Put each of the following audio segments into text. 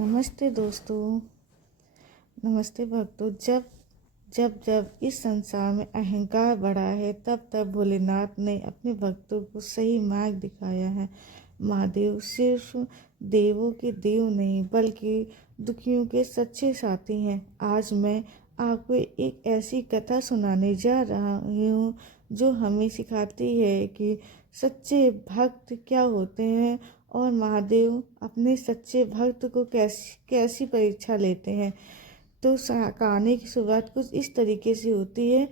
नमस्ते दोस्तों। नमस्ते भक्तों। जब जब जब इस संसार में अहंकार बढ़ा है तब तब भोलेनाथ ने अपने भक्तों को सही मार्ग दिखाया है। महादेव सिर्फ देवों के देव नहीं बल्कि दुखियों के सच्चे साथी हैं। आज मैं आपको एक ऐसी कथा सुनाने जा रहा हूँ जो हमें सिखाती है कि सच्चे भक्त क्या होते हैं और महादेव अपने सच्चे भक्त को कैसी परीक्षा लेते हैं। तो कहानी की शुरुआत कुछ इस तरीके से होती है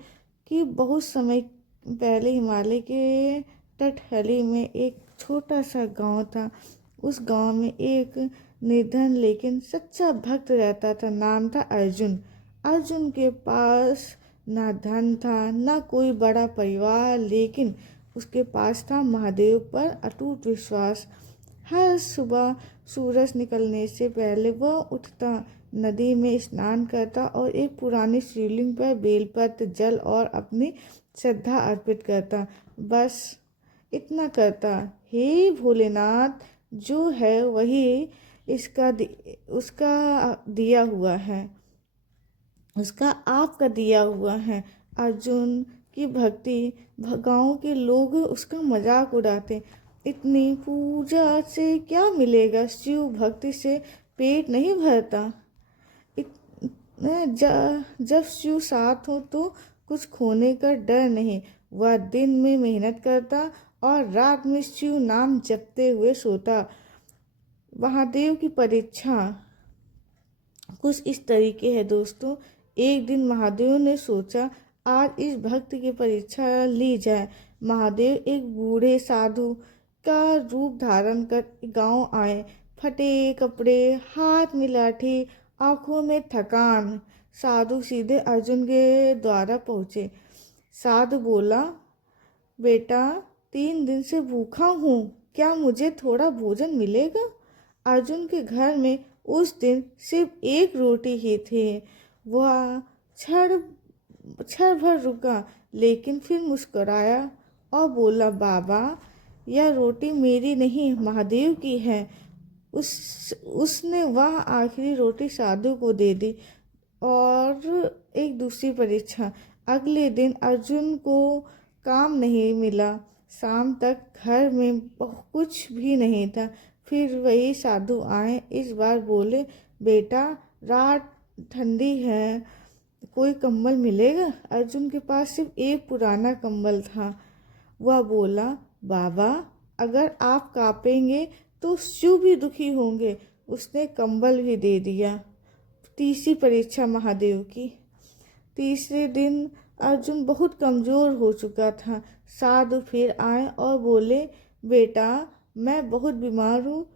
कि बहुत समय पहले हिमालय के तटहली में एक छोटा सा गांव था। उस गांव में एक निर्धन लेकिन सच्चा भक्त रहता था। नाम था अर्जुन। अर्जुन के पास ना धन था ना कोई बड़ा परिवार, लेकिन उसके पास था महादेव पर अटूट विश्वास। हर सुबह सूरज निकलने से पहले वह उठता, नदी में स्नान करता और एक पुरानी शिवलिंग पर बेलपत्र, जल और अपनी श्रद्धा अर्पित करता। बस इतना करता। हे भोलेनाथ, जो है वही उसका दिया हुआ है, उसका आपका दिया हुआ है। अर्जुन की भक्ति गांव के लोग उसका मजाक उड़ाते। इतनी पूजा से क्या मिलेगा, शिव भक्ति से पेट नहीं भरता। जब शिव साथ हो तो कुछ खोने का डर नहीं। वह दिन में मेहनत करता और रात में शिव नाम जपते हुए सोता। महादेव की परीक्षा कुछ इस तरीके है दोस्तों। एक दिन महादेव ने सोचा आज इस भक्त की परीक्षा ली जाए। महादेव एक बूढ़े साधु का रूप धारण कर गांव आए। फटे कपड़े, हाथ में लाठी, आंखों में थकान। साधु सीधे अर्जुन के द्वारा पहुंचे। साधु बोला, बेटा 3 दिन से भूखा हूँ, क्या मुझे थोड़ा भोजन मिलेगा? अर्जुन के घर में उस दिन सिर्फ एक रोटी ही थी। वह क्षण भर रुका, लेकिन फिर मुस्कुराया और बोला, बाबा यह रोटी मेरी नहीं महादेव की है। उसने वह आखिरी रोटी साधु को दे दी। और एक दूसरी परीक्षा। अगले दिन अर्जुन को काम नहीं मिला। शाम तक घर में कुछ भी नहीं था। फिर वही साधु आए। इस बार बोले, बेटा रात ठंडी है, कोई कंबल मिलेगा? अर्जुन के पास सिर्फ एक पुराना कंबल था। वह बोला, बाबा अगर आप कांपेंगे तो शिव भी दुखी होंगे। उसने कंबल भी दे दिया। तीसरी परीक्षा महादेव की। तीसरे दिन अर्जुन बहुत कमजोर हो चुका था। साधु फिर आए और बोले, बेटा मैं बहुत बीमार हूँ,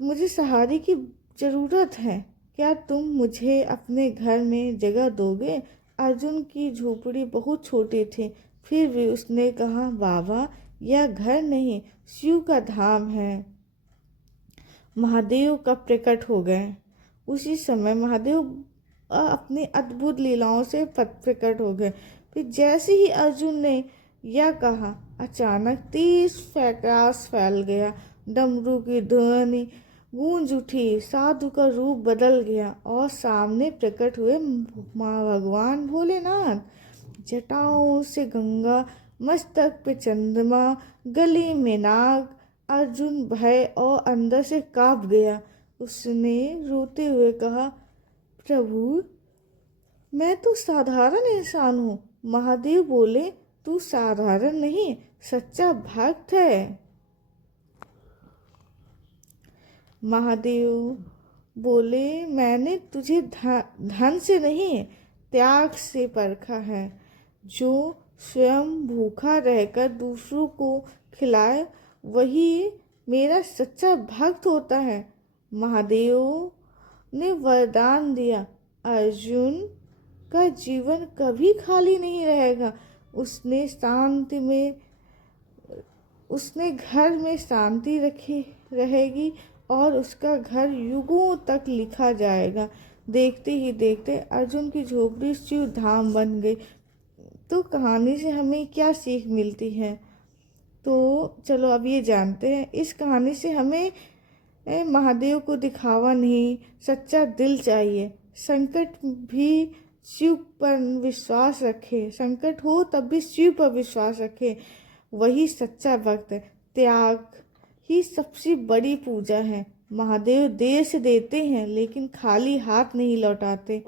मुझे सहारे की ज़रूरत है, क्या तुम मुझे अपने घर में जगह दोगे? अर्जुन की झोपड़ी बहुत छोटी थी, फिर भी उसने कहा, बाबा यह घर नहीं शिव का धाम है। महादेव का प्रकट हो गए। उसी समय महादेव अपनी अद्भुत लीलाओं से प्रकट हो गए। फिर जैसे ही अर्जुन ने यह कहा, अचानक तेज प्रकाश फैल गया। डमरू की ध्वनि गूंज उठी। साधु का रूप बदल गया और सामने प्रकट हुए भगवान भोलेनाथ। जटाओं से गंगा, मस्तक पे चंद्रमा, गले में नाग। अर्जुन भय और अंदर से कांप गया। उसने रोते हुए कहा, प्रभु मैं तो साधारण इंसान हूँ। महादेव बोले, तू साधारण नहीं सच्चा भक्त है। महादेव बोले, मैंने तुझे धन से नहीं त्याग से परखा है। जो स्वयं भूखा रहकर दूसरों को खिलाए वही मेरा सच्चा भक्त होता है। महादेव ने वरदान दिया, अर्जुन का जीवन कभी खाली नहीं रहेगा। उसने घर में शांति रखी रहेगी और उसका घर युगों तक लिखा जाएगा। देखते ही देखते अर्जुन की झोपड़ी शिव धाम बन गई। तो कहानी से हमें क्या सीख मिलती है? तो चलो अब ये जानते हैं। इस कहानी से हमें महादेव को दिखावा नहीं, सच्चा दिल चाहिए। संकट भी शिव पर विश्वास रखे, संकट हो तब भी शिव पर विश्वास रखे, वही सच्चा भक्त है। त्याग ही सबसे बड़ी पूजा है। महादेव देर से देते हैं लेकिन खाली हाथ नहीं लौटाते।